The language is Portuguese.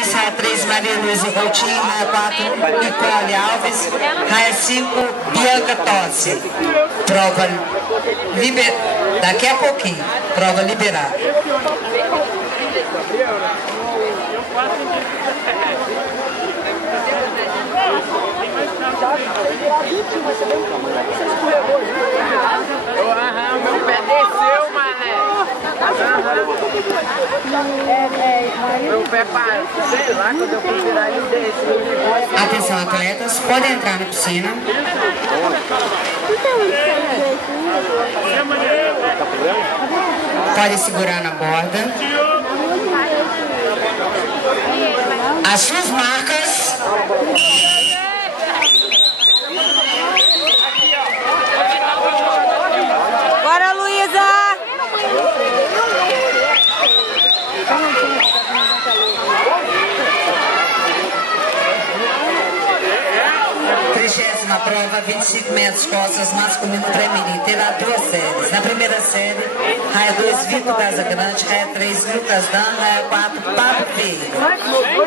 patins, raia 3, Maria Luísa Coutinho, raia 4, Nicole Alves, raia 5, Bianca Tossi. Prova daqui a pouquinho, prova liberada. Meu pé desceu, mané. Meu pé parou, sei lá, quando eu fui virar ele desceu. Atenção, atletas, podem entrar na piscina. Pode segurar na borda. As suas marcas. Bora, Luísa! 30ª prova, 25 metros costas, masculino feminino. Terá 2 séries. Na primeira série, raia 2, Vitor Casagrande, raia 3, Lucas Dan, raia 4, Pablo Filho.